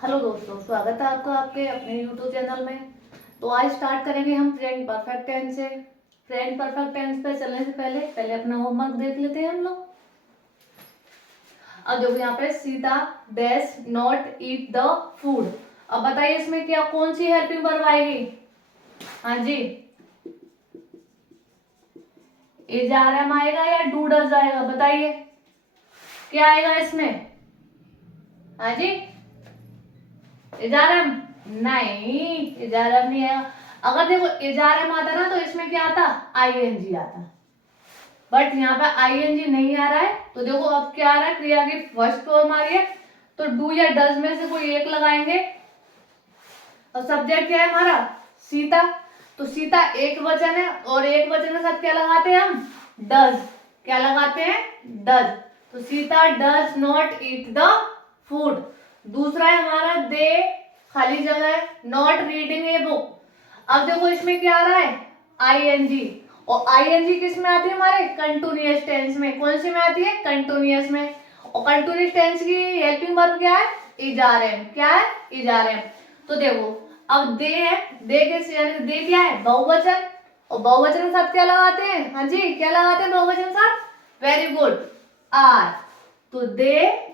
Hello दोस्तों, स्वागत है आपका आपके अपने YouTube चैनल में। तो आज स्टार्ट करेंगे हम प्रेजेंट परफेक्ट टेंस से। प्रेजेंट परफेक्ट टेंस पे चलने से पहले अपना होमवर्क देख लेते हैं हम लोग। अब देखो यहाँ पे Sita dash not eat the food. अब बताइए इसमें क्या कौन सी हेल्पिंग वर्ब आएगी? हाँ जी, इज आर एम आएगा या डू डज आएगा? बताइए क्या आएगा इसमें? हाँ जी, इजारम नहीं, इजारम नहीं है। अगर देखो इजारम आता ना तो इसमें क्या आता? आईएनजी आता। बट यहाँ पे आईएनजी नहीं आ रहा है तो देखो अब क्या आ रहा है? क्रिया की फर्स्ट फॉर्म आ रही है तो डू या डज में से कोई एक लगाएंगे। और सब्जेक्ट क्या है हमारा? सीता। तो सीता एक वचन है और एक वचन के साथ क्या लगाते हैं हम? डज। क्या लगाते हैं? डज। तो Sita does not eat the food. दूसरा है हमारा दे, खाली जगह है, नॉट रीडिंग ए बुक। अब देखो इसमें क्या आ रहा है? आईएनजी। और आईएनजी किस में आती है? हमारे कंटिन्यूअस टेंस में। कौन सी में आती है? कंटिन्यूअस में। और कंटिन्यूअस टेंस की हेल्पिंग वर्ब क्या है? इजारम। क्या है? इजारम। तो देखो अब दे है, दे के यानी दे क्या है? बहुवचन। और बहुवचन के साथ क्या लगाते हैं? हाँ जी, क्या लगाते हैं बहुवचन के साथ? Very good, are. तो they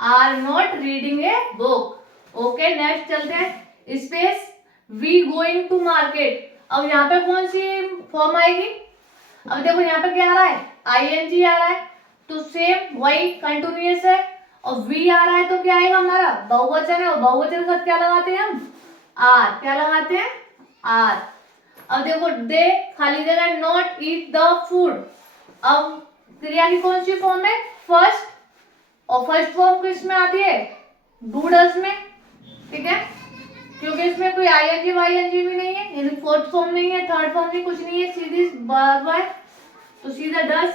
are not reading a book. Okay, next चलते हैं। Space we going to market. अब यहाँ पे कौन सी फॉर्म आएगी? अब देखो यहाँ पे क्या आ रहा है? आईएनजी आ रहा है तो सेम वही कंटिन्यूअस है। और वी आ रहा है तो क्या आएगा हमारा? बहुवचन है और बहुवचन के साथ क्या लगाते हैं हम? आर। क्या लगाते हैं? आर। अब देखो दे, खाली जगह, नॉट ईट द फूड। अब क्रिया की कौन सी फॉर्म है? फर्स्ट। और फर्स्ट फॉर्म किस में आती है? डू डज में। ठीक है, क्योंकि इसमें कोई आईएनजी वाईएनजी भी नहीं है, यानी फोर्थ फॉर्म नहीं है, थर्ड फॉर्म नहीं, कुछ नहीं है, सीधी वर्ब है तो सीधा डज।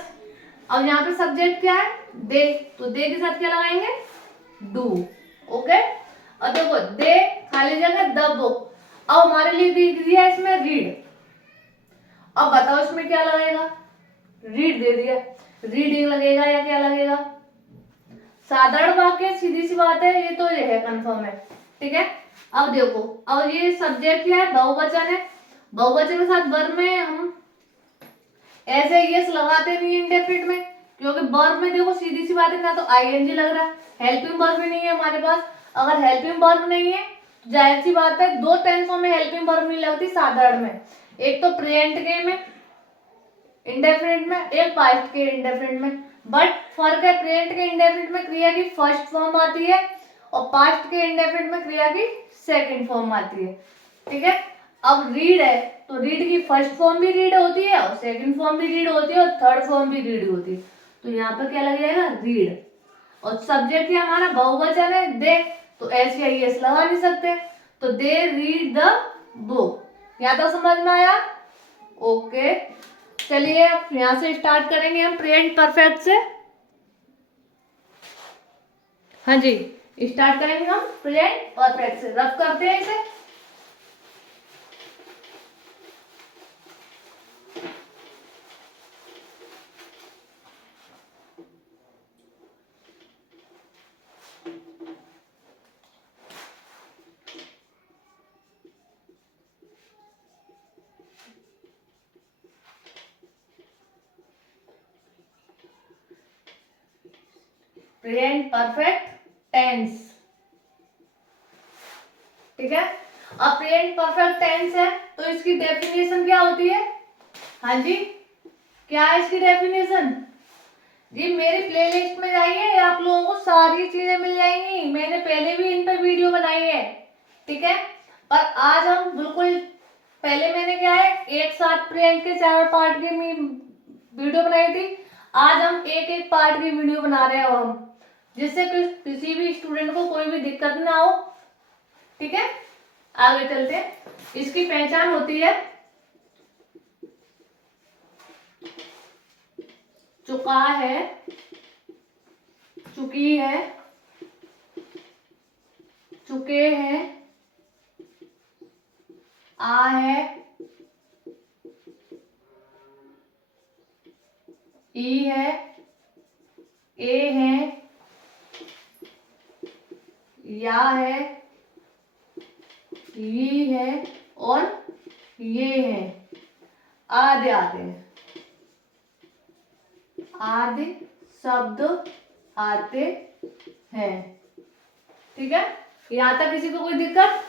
अब यहाँ पे सब्जेक्ट क्या है? दे। तो दे के साथ क्या लगाएंगे? डू। ओके। और देखो दे, खाली जगह, द बुक। अब हमारे लिए दे दिया इसमें रीड। अब बताओ इसमें क्या लगेगा? रीड दे दिया, रीडिंग लगेगा या क्या लगेगा? साधारण वाक्य, सीधी सी बात है, ये तो ये है, कंफर्म है। ठीक है। अब देखो, अब ये सब्जेक्ट क्या है? बहुवचन है। बहुवचन के साथ वर्ब में हम ऐसे यस लगाते नहीं है इंडेफिनिट में, क्योंकि वर्ब में देखो सीधी सी बात है, ना तो आईएनजी लग रहा है, हेल्पिंग वर्ब भी नहीं है हमारे पास। अगर हेल्पिंग वर्ब नहीं है तो जाहिर सी बात है दो टेंसों में हेल्पिंग वर्ब नहीं लगती साधारण में। एक तो प्रेजेंट के में इंडेफिनिट में, एक पास्ट के इंडेफिनिट में। बट फर्क है, प्रेजेंट के इंडेफिनिट में क्रिया की फर्स्ट फॉर्म आती है और पास्ट के इंडेफिनिट में क्रिया की सेकंड फॉर्म आती है। ठीक है। अब रीड है तो रीड की फर्स्ट फॉर्म भी रीड होती है और सेकंड फॉर्म भी रीड होती है और थर्ड फॉर्म भी रीड होती है। तो यहाँ पर क्या लग जाएगा? रीड। और सब्जेक्ट क्या हमारा? बहुवचन है, दे। तो ऐसे या एस लगा नहीं सकते, तो दे रीड द बुक। यहाँ तक समझ में आया? ओके, चलिए अब यहाँ से स्टार्ट करेंगे हम प्रेजेंट परफेक्ट से। हाँ जी, स्टार्ट करेंगे हम प्रेजेंट परफेक्ट से। रफ करते हैं इसे। Present perfect tense. ठीक है। अब प्रेजेंट परफेक्ट टेंस है तो इसकी डेफिनेशन क्या होती है? हाँ जी, क्या है इसकी डेफिनेशन? जी मेरी प्लेलिस्ट में जाइए, आप लोगों को सारी चीजें मिल जाएंगी, मैंने पहले भी इन पर वीडियो बनाई है। ठीक है। पर आज हम बिल्कुल, पहले मैंने क्या है एक साथ प्रेजेंट के 4 पार्ट की वीडियो बनाई थी। आज हम एक एक पार्ट की वीडियो बना रहे हो हम, जिससे किसी भी स्टूडेंट को कोई भी दिक्कत ना हो। ठीक है, आगे चलते हैं। इसकी पहचान होती है चुका है, चुकी है, चुके हैं, आ है, ई है, ए है, या है, ये है और ये है, आदि आते हैं, आदि शब्द आते हैं। ठीक है, यहां तक किसी को कोई दिक्कत?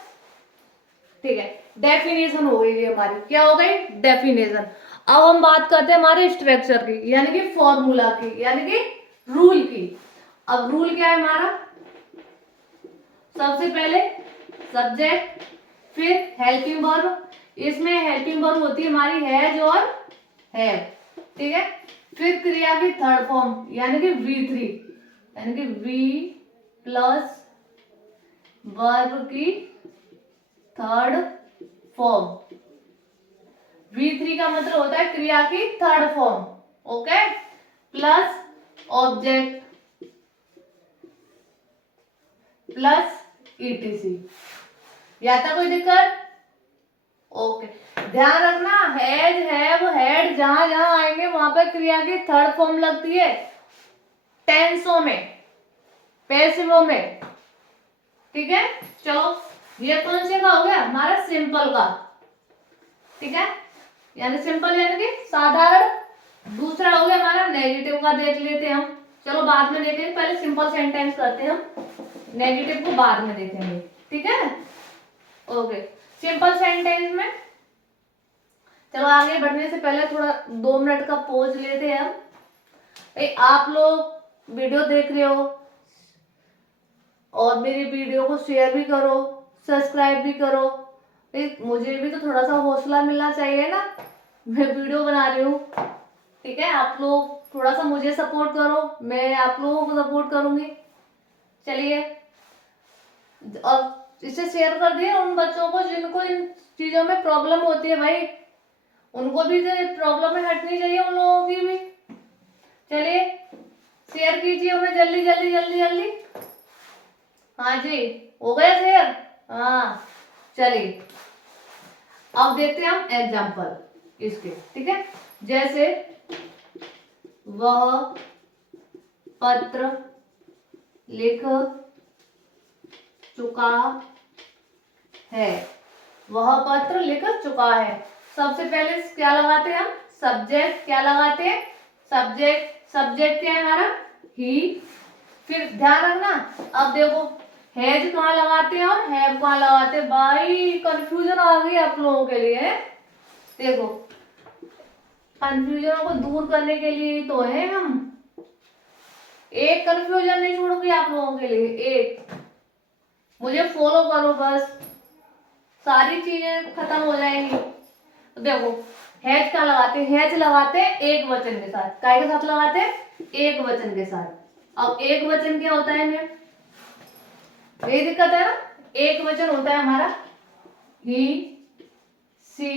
ठीक है, डेफिनेशन हो गई ये हमारी। क्या हो गई? डेफिनेशन। अब हम बात करते हैं हमारे स्ट्रक्चर की, यानी कि फॉर्मूला की, यानी कि रूल की। अब रूल क्या है हमारा? सबसे पहले सब्जेक्ट, फिर हेल्पिंग वर्ब। इसमें हेल्पिंग वर्ब होती है हमारी हैज और हैव। ठीक है, फिर क्रिया की थर्ड फॉर्म यानी कि V3, यानी कि V प्लस वर्ब की थर्ड फॉर्म। V3 का मतलब होता है क्रिया की third form. Okay, plus object plus ETC। या था कोई दिक्कत? ओके, ध्यान रखना हैज, हैव, हैड जहां जहां आएंगे वहां पर क्रिया की थर्ड फॉर्म लगती है, टेंसों में, पैसिवों में। ठीक है, चलो ये कौन से का हो गया? हमारा सिंपल का। ठीक है, यानी सिंपल यानी कि साधारण। दूसरा हो गया हमारा नेगेटिव का, देख लेते हैं हम। चलो बाद में देखेंगे, पहले सिंपल सेंटेंस करते हैं हम, नेगेटिव को बाद में देखेंगे। ठीक है, ओके। सिंपल सेंटेंस में चलो आगे बढ़ने से पहले थोड़ा 2 मिनट का पॉज लेते हैं हम। आप लोग वीडियो देख रहे हो और मेरी वीडियो को शेयर भी करो, सब्सक्राइब भी करो। मुझे भी तो थोड़ा सा हौसला मिलना चाहिए ना, मैं वीडियो बना रही हूँ। ठीक है, आप लोग थोड़ा सा मुझे सपोर्ट करो, मैं आप लोगों को सपोर्ट करूंगी। चलिए, और इसे शेयर कर दिए उन बच्चों को जिनको इन चीजों में प्रॉब्लम होती है भाई, उनको भी प्रॉब्लम में हटनी चाहिए उन लोगों की भी। चलिए शेयर कीजिए उन्हें, जल्दी जल्दी जल्दी जल्दी। हाँ जी, हो गया शेयर? हाँ, चलिए अब देखते हैं हम एग्जाम्पल इसके। ठीक है, जैसे वह पत्र लिख चुका है, वह पत्र लिख चुका है। सबसे पहले क्या लगाते हैं हम? सब्जेक्ट। क्या लगाते हैं? सब्जेक्ट। सब्जेक्ट क्या है हमारा? ही। फिर ध्यान रखना, अब देखो हैज कहाँ लगाते हैं और हैव कहाँ लगाते हैं। भाई कंफ्यूजन आ गई आप लोगों के लिए। देखो, कंफ्यूजन को दूर करने के लिए तो है हम, एक कंफ्यूजन नहीं छोड़ूंगी आप लोगों के लिए, एक। मुझे फॉलो करो बस, सारी चीजें खत्म हो जाएंगी। तो देखो हैज क्या लगाते हैं? हैज लगाते हैं एक वचन के साथ। काय के साथ लगाते हैं? एक वचन के साथ। अब एक वचन क्या होता है मैम? ये दिक्कत है ना, एक वचन होता है हमारा ही, सी,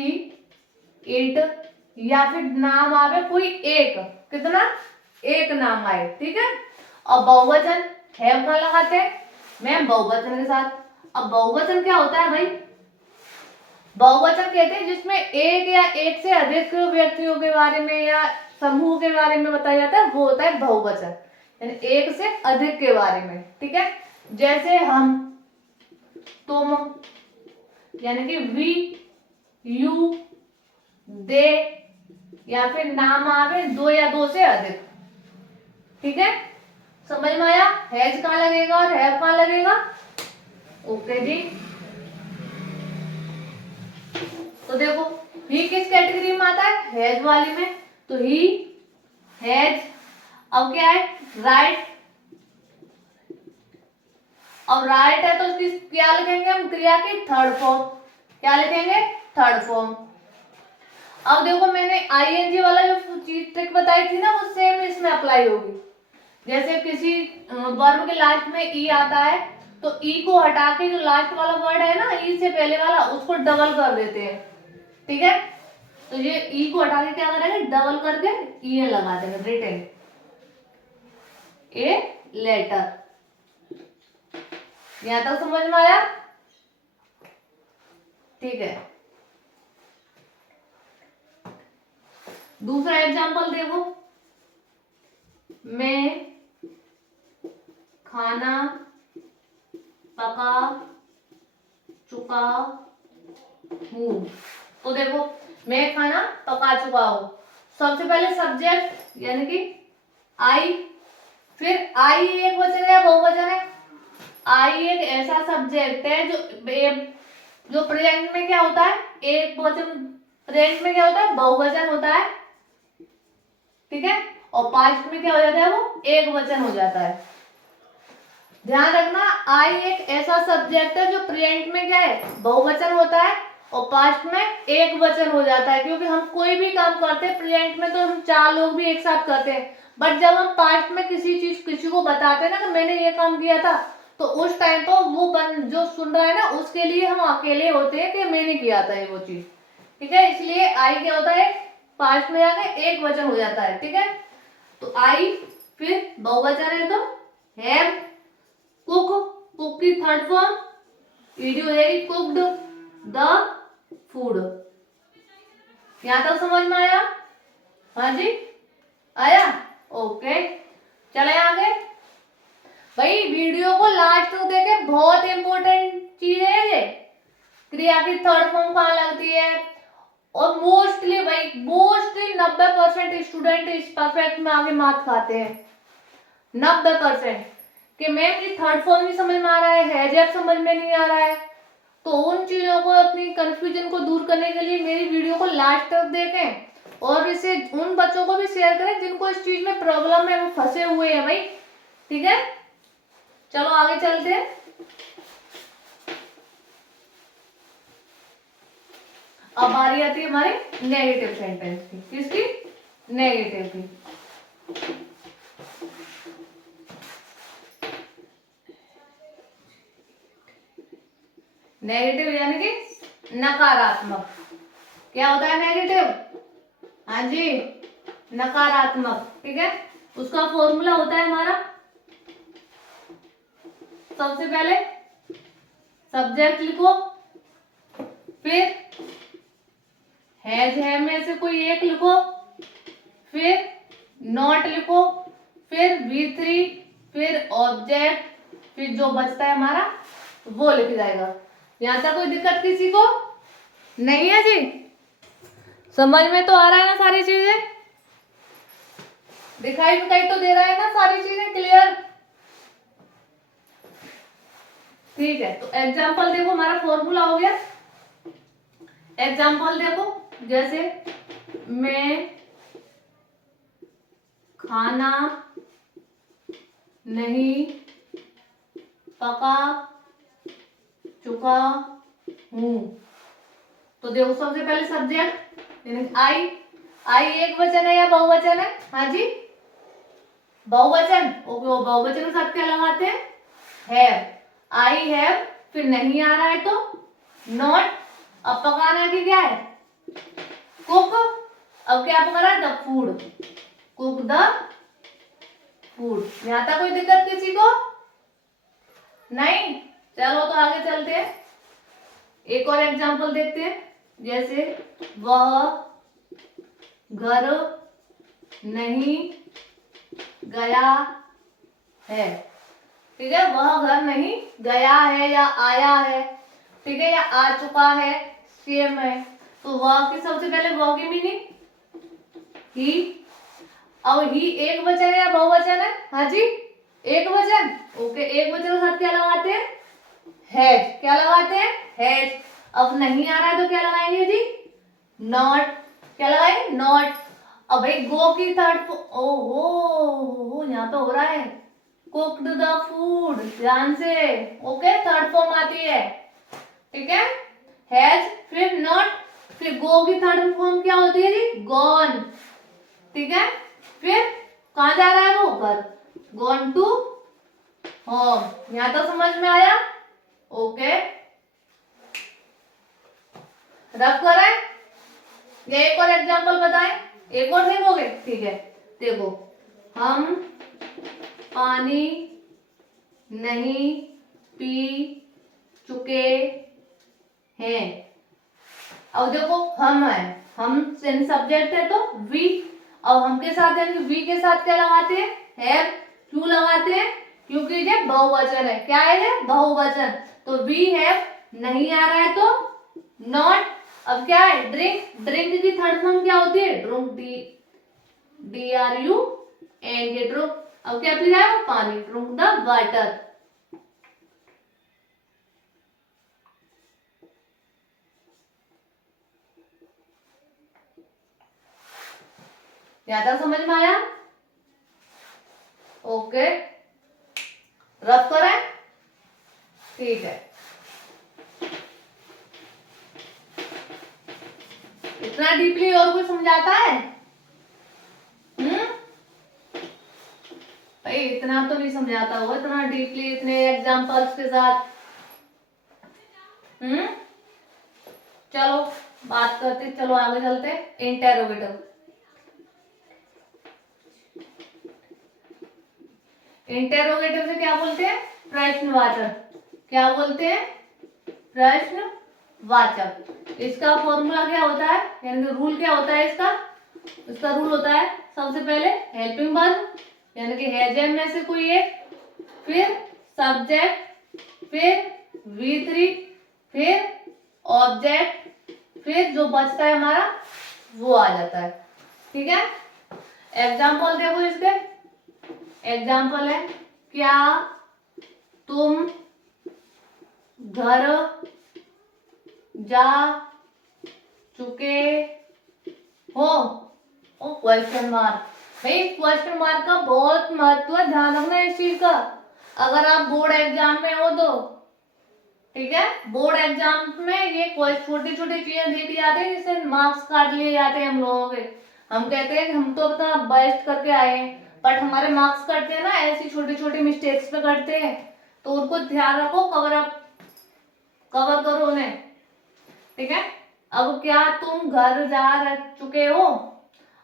इट, या फिर नाम आवे कोई एक। कितना? एक नाम आए। ठीक है, अब बहुवचन हैव कहाँ लगाते हैं? मैम बहुवचन के साथ। अब बहुवचन क्या होता है भाई? बहुवचन कहते हैं जिसमें एक या एक से अधिक व्यक्तियों के बारे में या समूह के बारे में बताया जाता है, वो होता है बहुवचन, यानी एक से अधिक के बारे में। ठीक है, जैसे हम, तुम, यानी कि वी, यू, दे, या फिर नाम आवे दो या दो से अधिक। ठीक है, समझ में आया? हैज कहाँ लगेगा और हैव कहाँ लगेगा? ओके जी। तो देखो ही किस कैटेगरी में आता है? हैज वाली में। तो ही, हैज। अब क्या है? राइट। अब राइट है तो उसकी क्या लिखेंगे हम? क्रिया की थर्ड फॉर्म। क्या लिखेंगे? Third form. अब देखो मैंने आईएनजी वाला जो चीज ट्रिक बताई थी ना, वो सेम इसमें अप्लाई होगी। जैसे किसी वर्ब के लास्ट में ई आता है तो ई को हटा के जो लास्ट वाला वर्ड है ना, ई से पहले वाला, उसको डबल कर देते हैं। ठीक है, तो ये ई को हटा के क्या करेंगे? डबल करके ई लगा देंगे, रिटन ए लेटर। यहां तक समझ में आया? ठीक है, दूसरा एग्जांपल देखो, मैं खाना पका चुका हूँ। तो देखो मैं खाना पका चुका हूँ। सबसे पहले सब्जेक्ट यानी कि आई, फिर आई एक वचन है या बहुवचन है? आई एक ऐसा सब्जेक्ट है जो प्रेजेंट में क्या होता है? एक वचन। प्रेजेंट में क्या होता है? बहुवचन होता है, ठीक है, और पास्ट में क्या हो जाता है? वो एक वचन हो जाता है। ध्यान रखना, आई एक ऐसा सब्जेक्ट है जो प्रेजेंट में क्या है? बहुवचन होता है और पास्ट में एक वचन हो जाता है। क्योंकि हम कोई भी काम करते हैं प्रेजेंट में तो हम 4 लोग भी एक साथ करते हैं, बट जब हम पास्ट में किसी को बताते हैं ना कि मैंने ये काम किया था, तो उस टाइम पर वो जो सुन रहा है ना उसके लिए हम अकेले होते हैं कि मैंने किया था ये वो चीज, ठीक है। इसलिए आई क्या होता है? पास्ट में जाके एक वचन हो जाता है, ठीक है। तो आई फिर बहुवचन है तो हैव, कुक, कुक की थर्ड फॉर्म ईडी हो जाएगी, कुक्ड द फूड। यहां तक समझ में आया? हाँ जी आया, ओके। चले आगे भाई, वीडियो को लास्ट तक देखे, बहुत इंपॉर्टेंट चीज है ये। क्रिया की थर्ड फॉर्म कहाँ लगती है? और मोस्टली भाई मोस्टली 90% स्टूडेंट इस परफेक्ट में आगे मार्क्स खाते हैं। 90% कि मैम ये थर्ड फॉर्म नहीं समझ में आ रहा है, हैज समझ में नहीं आ रहा है। तो उन चीजों को, अपनी कंफ्यूजन को दूर करने के लिए मेरी वीडियो को लास्ट तक देखें और इसे उन बच्चों को भी शेयर करें जिनको इस चीज में प्रॉब्लम है, वो फंसे हुए हैं भाई, ठीक है। चलो आगे चलते हैं। अब बारी आती है हमारे नेगेटिव सेंटेंस की। किसकी? नेगेटिव की। नेगेटिव यानी कि नकारात्मक। क्या होता है नेगेटिव? हाँ जी, नकारात्मक, ठीक है। उसका फॉर्मूला होता है हमारा, सबसे पहले सब्जेक्ट लिखो, फिर हैज है में से कोई एक लिखो, फिर नॉट लिखो, फिर V3, फिर ऑब्जेक्ट, फिर जो बचता है हमारा वो लिख जाएगा। यहां तक कोई दिक्कत किसी को नहीं है जी? समझ में तो आ रहा है ना सारी चीजें? दिखाई तो दे रहा है ना सारी चीजें क्लियर? ठीक है, तो एग्जाम्पल देखो, हमारा फॉर्मूला हो गया। एग्जाम्पल देखो, जैसे मैं खाना नहीं पका चुका हूं। तो देखो सबसे पहले सब्जेक्ट यानी आई, आई एक वचन है या बहुवचन है? हाँ जी बहुवचन, ओके। वो बहुवचन के साथ क्या लगाते हैं? हैव। आई हैव, फिर नहीं आ रहा है तो नॉट। अब पकाना की क्या है? कुक। अब क्या पका रहा है? The food, cook the food. यहां तक कोई दिक्कत किसी को नहीं? चलो तो आगे चलते हैं, एक और एग्जांपल देखते हैं। जैसे वह घर नहीं गया है, ठीक है। वह घर नहीं गया है या आया है, ठीक है, या आ चुका है, सेम है। तो वह की सबसे पहले वह की मीनिंग ही। अब ही एक वचन है या बहुवचन है? हाँ जी एक वचन, ओके। एक वचन के साथ क्या लगाते हैं? हैज। क्या लगाते हैं? हैज। अब नहीं आ रहा है तो क्या लगाएंगे जी? नॉट। क्या लगाएंगे? नॉट। अब भाई गो की थर्ड, ओहो यहाँ पे हो रहा है कुक्ड द फूड, ध्यान से, ओके। थर्ड फॉर्म आती है, ठीक है। हैज, फिर नॉट, फिर गो की थर्ड फॉर्म क्या होती है जी? गॉन, ठीक है। फिर कहाँ जा रहा है वो? घर, गॉन टू होम। यहां तो समझ में आया? ओके, रफ करें या एक और एग्जांपल बताएं? एक और देखोगे? ठीक है, देखो हम पानी नहीं पी चुके हैं। अब देखो हम है, हम सब्जेक्ट है तो वी। अब हम के साथ यानी वी के साथ क्या लगाते हैं? हैव। क्यों लगाते हैं? क्योंकि ये बहुवचन है। क्या है ये? बहुवचन। तो वी हैव नहीं आ रहा है तो नॉट। अब क्या है? ड्रिंक। ड्रिंक की थर्ड फॉर्म क्या होती है? ड्रुंक। DRUNK ड्रुंक। अब क्या पी रहा है वो? पानी। ड्रुंक द वाटर। ज्यादा समझ में आया? ओके, रफ करें? ठीक है, इतना डीपली और कोई समझाता है? भाई इतना तो नहीं समझाता होगा इतना डीपली इतने एग्जांपल्स के साथ। चलो बात करते, चलो आगे चलते। इंटेरोगेटिव। इंटेरोगेटिव से क्या बोलते हैं? प्रश्नवाचक। क्या बोलते हैं? प्रश्नवाचक। इसका फॉर्मूला क्या होता है, यानी कि रूल क्या होता है इसका? इसका रूल होता है सबसे पहले हेल्पिंग वर्ब, यानी कि हैज एम में से कोई एक, फिर सब्जेक्ट, फिर V3, फिर ऑब्जेक्ट, फिर जो बचता है हमारा वो आ जाता है। ठीक है, एग्जाम्पल देखो इसके। एग्जाम्पल है, क्या तुम घर जा चुके हो? O question mark. भाई क्वेश्चन मार्क का बहुत महत्व है, ध्यान रखना इस चीज का। अगर आप बोर्ड एग्जाम में हो तो ठीक है, बोर्ड एग्जाम में ये छोटी छोटी चीजें दी दी जाती है जिससे मार्क्स काट लिए जाते हैं हम लोगों के। हम कहते हैं कि हम तो अपना बेस्ट करके आए हैं, बट हमारे मार्क्स कटते हैं ना ऐसी छोटी छोटी मिस्टेक्स पे कटते हैं। तो उनको ध्यान रखो, कवर करो उन्हें। ठीक है, अब क्या तुम घर जा चुके हो?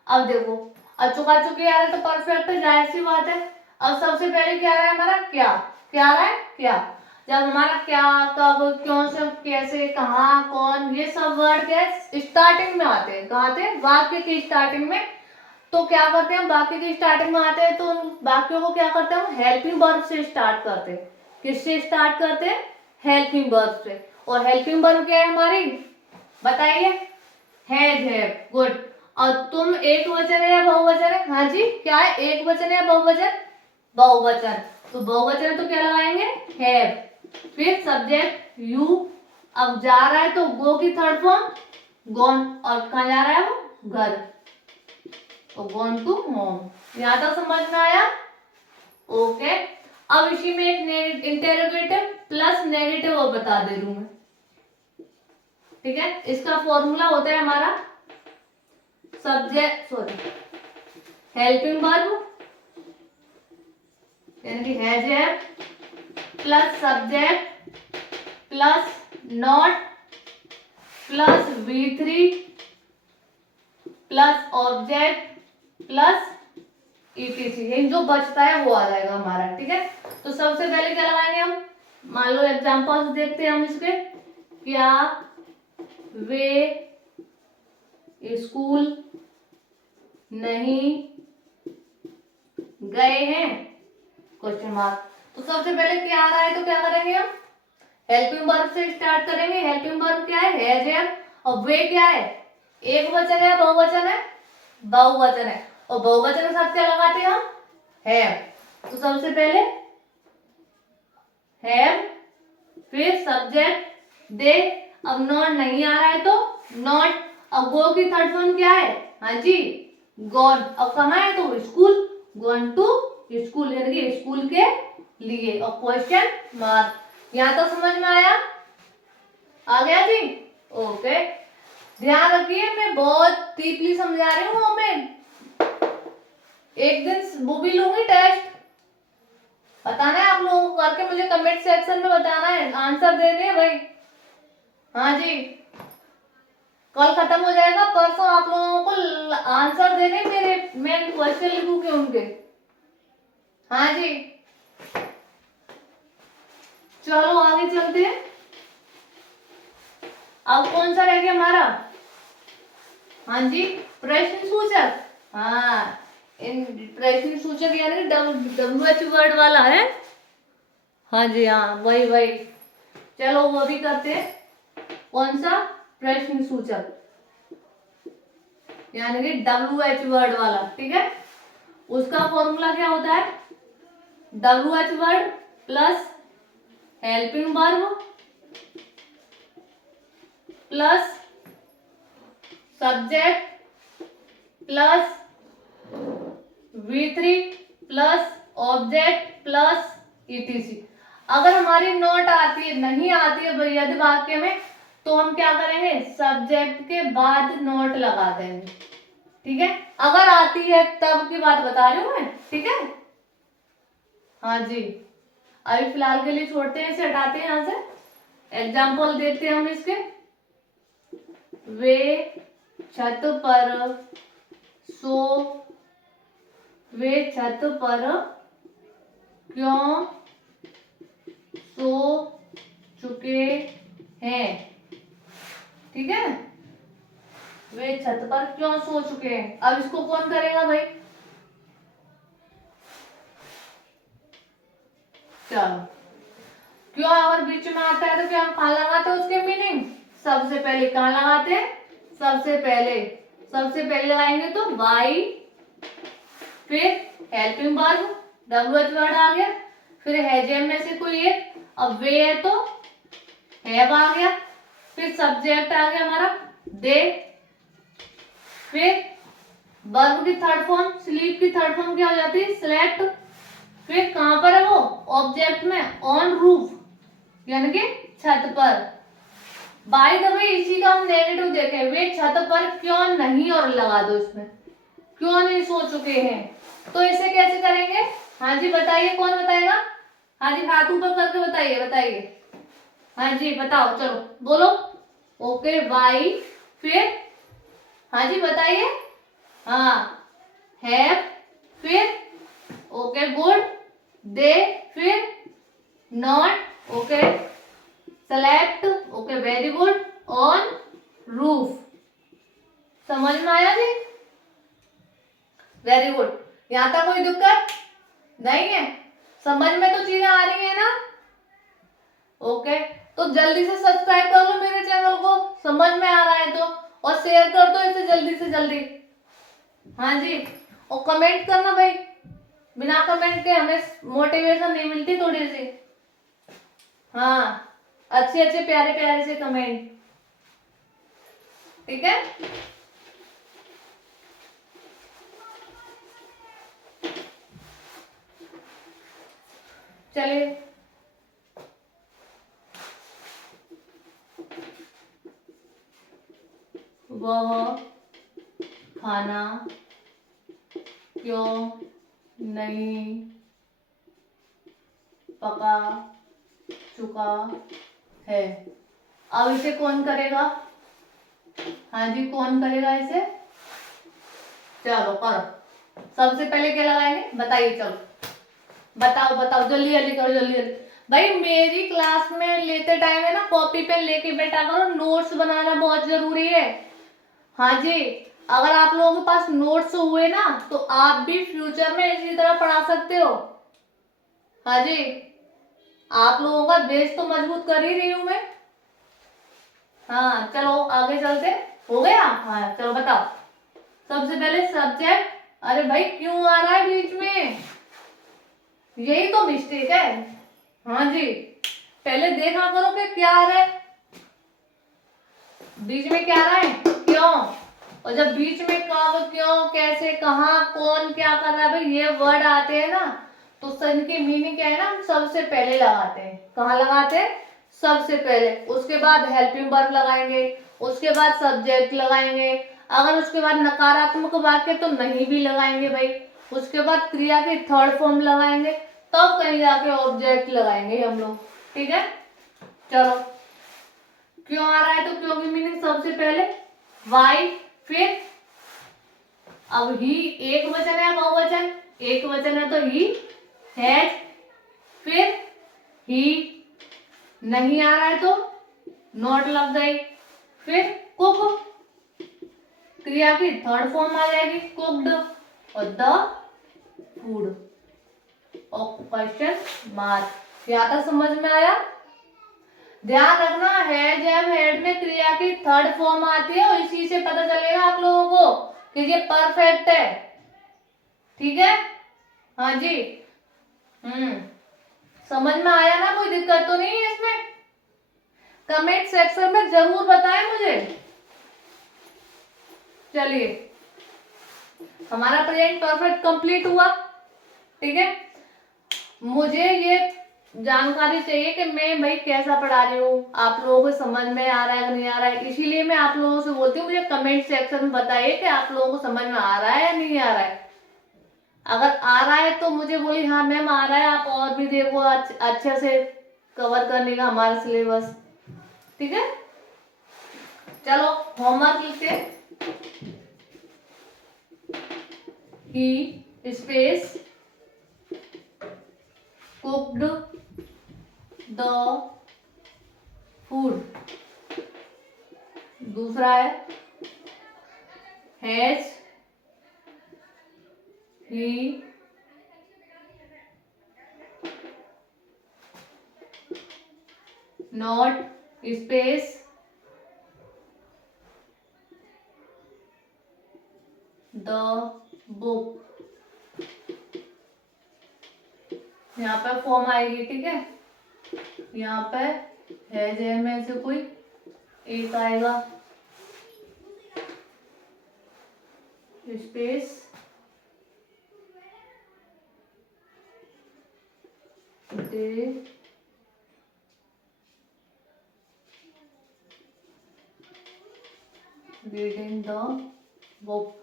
अब देखो, अब चुका चुके आ रहा है तो परफेक्ट है, जाहिर सी बात है। अब सबसे पहले क्या आ रहा है हमारा? क्या। क्या आ रहा है? क्या। जब हमारा क्या, कब, क्यों से, कैसे, कहाँ, कौन, ये सब वर्ड क्या है? स्टार्टिंग में आते हैं। कहाँ आते हैं? वाक्य की स्टार्टिंग में। तो क्या करते हैं, वाक्य की स्टार्टिंग में आते हैं तो उन वाक्यों को क्या करते हैं? हम हेल्पिंग वर्ब से स्टार्ट करते हैं। किससे स्टार्ट करते हैं? हेल्पिंग वर्ब से। और हेल्पिंग वर्ब क्या है हमारी? बताइए। हैज है। गुड। और तुम एक वचन है या बहुवचन है? हाँ जी, क्या है? एक वचन है या बहुवचन? बहुवचन। तो बहुवचन तो क्या लगाएंगे? हैव। फिर सब्जेक्ट यू। अब जा रहा है तो गो की थर्ड फॉर्म गॉन। और कहाँ जा रहा है वो? घर। तो गॉन टू होम। यहां तक समझ में आया? ओके, अब इसी में एक इंटेरोगेटिव प्लस नेगेटिव और बता दे रही हूं मैं। ठीक है, इसका फॉर्मूला होता है हमारा सब्जेक्ट, सॉरी, हेल्पिंग वर्ब यानी कि हैज है plus subject plus not plus V3 plus object plus ETC। ये जो बचता है वो आ जाएगा हमारा। ठीक है, तो सबसे पहले क्या लगाएंगे हम? मान लो एग्जांपल्स देखते हैं हम इसके। क्या वे स्कूल नहीं गए हैं? Question mark. तो सबसे पहले क्या आ रहा है तो क्या करेंगे हम? हेल्पिंग वर्ब से स्टार्ट करेंगे। हेल्पिंग वर्ब क्या है? हैज है। और वे क्या है? एक वचन है, बहुवचन है? बहुवचन है। और बहुवचन के साथ क्या लगाते हैं हम? हैव। तो सबसे पहले हैव, फिर सब्जेक्ट दे। अब नॉट नहीं आ रहा है तो नॉट। अब गो की थर्ड फॉर्म क्या है? हाँ जी, गॉन। अब कहाँ है तो स्कूल, गॉन टू स्कूल, यानी कि स्कूल के लिए। और क्वेश्चन मार्क। यहां तक समझ में आया? आ गया जी? ओके, ध्यान रखिए मैं बहुत डीपली समझा रही हूँ। मैं एक दिन वो भी लूंगी टेस्ट, बताना है आप लोगों को करके, मुझे कमेंट सेक्शन में बताना है, आंसर देने हैं भाई। हाँ जी, कल खत्म हो जाएगा, परसों आप लोगों को आंसर देने, मेरे मैं क्वेश्चन लिखूंगी उनके। हाँ जी, चलो आगे चलते हैं। अब कौन सा रह गया हमारा? हाँ जी, प्रश्न सूचक। हाँ, इन प्रश्न सूचक यानी WH वर्ड वाला है। हाँ जी, हाँ वही वही। चलो वो भी करते हैं। कौन सा? प्रश्न सूचक, यानी कि WH वर्ड वाला, ठीक है। उसका फॉर्मूला क्या होता है? WH word plus helping verb plus subject plus V3 plus object plus ETC। अगर हमारी नोट आती है, नहीं आती है यदि वाक्य में, तो हम क्या करेंगे? सब्जेक्ट के बाद नोट लगा देंगे, ठीक है। अगर आती है तब की बात बता रही हूं मैं, ठीक है। हाँ जी, अभी फिलहाल के लिए छोड़ते हैं, इसे हटाते हैं यहां से। एग्जाम्पल देखते हैं हम इसके। वे छत पर सो, वे छत पर क्यों सो चुके हैं, ठीक है। वे छत पर क्यों सो चुके हैं। अब इसको कौन करेगा भाई? चलो, क्यों अगर बीच में आता है तो क्या हम कहाँ लगाते हैं उसके मीनिंग? सबसे पहले कहाँ लगाते हैं? सबसे पहले लगाएंगे तो वाई, फिर हेल्पिंग वर्ब WH वर्ड आ गया, फिर हैज में से कोई एक, अब वे है तो हैव आ गया, फिर सब्जेक्ट आ गया हमारा दे, फिर वर्ब की थर्ड फॉर्म, स्लीप की थर्ड फॉर्म क्या हो जाती है? स्लेप्ट। फिर कहां पर है वो? ऑब्जेक्ट में, ऑन रूफ, यानी कि छत पर। बाय द वे इसी का हम नेगेटिव देखें, वे छत पर क्यों नहीं, और लगा दो इसमें, क्यों नहीं सो चुके हैं। तो इसे कैसे करेंगे? हाँ जी बताइए, कौन बताएगा? हाँ जी, हाथ ऊपर करके बताइए, बताइए। हाँ जी बताओ, चलो बोलो। ओके वाई, फिर हाँ जी बताइए। हाँ, हैव, फिर ओके गुड, दे, फिर not, okay select, okay very good, on roof. समझ में आया जी? Very good. यहां तक कोई दिक्कत नहीं है? समझ में तो चीजें आ रही है ना? ओके, तो जल्दी से सब्सक्राइब कर लो मेरे चैनल को, समझ में आ रहा है तो, और शेयर कर दो इसे जल्दी से जल्दी। हाँ जी, और कमेंट करना भाई, बिना कमेंट के हमें मोटिवेशन नहीं मिलती थोड़ी सी। हाँ, अच्छे अच्छे प्यारे प्यारे से कमेंट, ठीक है। चलिए, वह खाना क्यों नहीं पका चुका है। अब इसे कौन करेगा? हाँ जी, कौन करेगा इसे? चलो करो। सबसे पहले क्या लगाएंगे बताइए, चलो बताओ बताओ, जल्दी जल्दी करो, जल्दी जल्दी। भाई मेरी क्लास में लेते टाइम है ना, कॉपी पेन लेके बैठा करो, नोट्स बनाना बहुत जरूरी है। हाँ जी, अगर आप लोगों के पास नोट्स हुए ना तो आप भी फ्यूचर में इसी तरह पढ़ा सकते हो। हाँ जी, आप लोगों का बेस तो मजबूत कर ही रही हूं मैं। हाँ चलो आगे चलते। हो गया? हाँ चलो बताओ। सबसे पहले सब्जेक्ट, अरे भाई क्यों आ रहा है बीच में? यही तो मिस्टेक है। हाँ जी, पहले देखा करो कि क्या आ रहा है, बीच में क्या आ रहा है, क्यों। और जब बीच में कब, क्यों, कैसे, कहाँ, कौन, क्या कर रहा है, भाई ये वर्ड आते हैं ना, तो सन की मीनिंग क्या है ना, हम सबसे पहले लगाते हैं। कहाँ लगाते हैं? सबसे पहले। उसके बाद हेल्पिंग वर्ब लगाएंगे, उसके बाद सब्जेक्ट लगाएंगे, अगर उसके बाद नकारात्मक वाक्य तो नहीं भी लगाएंगे भाई, उसके बाद क्रिया की थर्ड फॉर्म लगाएंगे, तब कहीं जाके ऑब्जेक्ट लगाएंगे हम लोग, ठीक है। चलो, क्यों आ रहा है तो क्यों की मीनिंग सबसे पहले, वाई, फिर अब ही एक वचन है, बहुवचन, एक वचन है तो ही, हैज, फिर ही, नहीं आ रहा है तो नॉट लग गई, फिर कुक, क्रिया की थर्ड फॉर्म आ जाएगी कुक्ड, और द फूड, और क्वेश्चन मार्क। यहाँ तक समझ में आया? ध्यान रखना हैज एम हैड में क्रिया की थर्ड फॉर्म आती है और इसी से पता चलेगा आप लोगों को कि ये परफेक्ट है। ठीक है, हाँ जी। समझ में आया ना? कोई दिक्कत तो नहीं है इसमें? कमेंट सेक्शन में जरूर बताएं मुझे। चलिए, हमारा प्रेजेंट परफेक्ट कंप्लीट हुआ। ठीक है, मुझे ये जानकारी चाहिए कि मैं भाई कैसा पढ़ा रही हूँ, आप लोगों को समझ में आ रहा है कि नहीं आ रहा है। इसीलिए मैं आप लोगों से बोलती हूँ मुझे कमेंट सेक्शन में बताइए कि आप लोगों को समझ में आ रहा है या नहीं आ रहा है। अगर आ रहा है तो मुझे बोली हाँ मैम आ रहा है, आप और भी देखो अच्छे से कवर करने का हमारा सिलेबस। ठीक है, चलो होमवर्क लिखते हैं। ही स्पेस कुक्ड द फूड। दूसरा है has he not space the book. यहाँ पे फॉर्म आएगी। ठीक है, यहाँ पे हैज है में से कोई एक आएगा space they reading the book.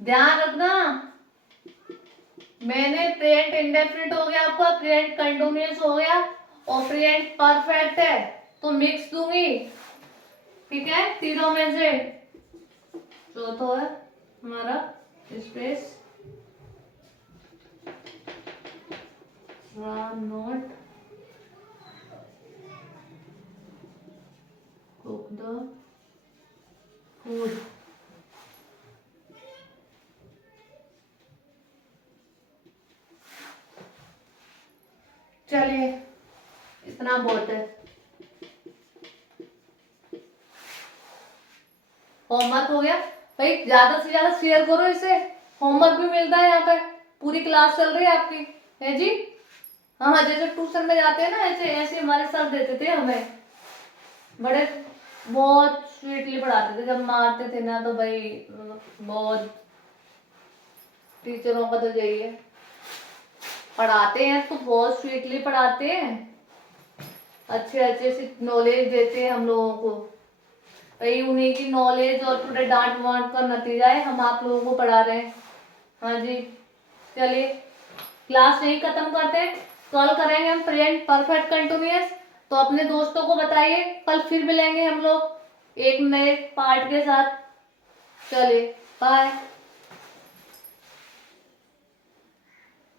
ध्यान रखना, मैंने प्रेजेंट इंडेफिनिट हो गया आपका, प्रेजेंट कंटिन्यूअस हो गया और प्रेजेंट परफेक्ट है तो मिक्स दूंगी। ठीक है, तीनों में से चौथा है हमारा space not cook the food. चलिए, इतना बहुत है। होमवर्क हो गया भाई, ज्यादा से ज्यादा शेयर करो इसे। होमवर्क भी मिलता है यहाँ पे, पूरी क्लास चल रही है आपकी, है जी। हाँ, जैसे ट्यूशन में जाते हैं ना, ऐसे ऐसे हमारे सर देते थे हमें, बड़े बहुत स्वीटली पढ़ाते थे। जब मारते थे ना तो भाई बहुत, टीचरों का तो यही है, पढ़ाते हैं तो बहुत स्वीटली पढ़ाते हैं, अच्छे अच्छे से नॉलेज देते हैं हम लोगों को। भाई उन्हीं की नॉलेज और थोड़े डांट वांट का नतीजा है हम आप लोगों को पढ़ा रहे हैं। हाँ जी, चलिए क्लास यही खत्म करते हैं, कल करेंगे हम प्रेजेंट परफेक्ट कंटिन्यूअस। तो अपने दोस्तों को बताइए, कल फिर मिलेंगे हम लोग एक नए पार्ट के साथ। चलिए बाय।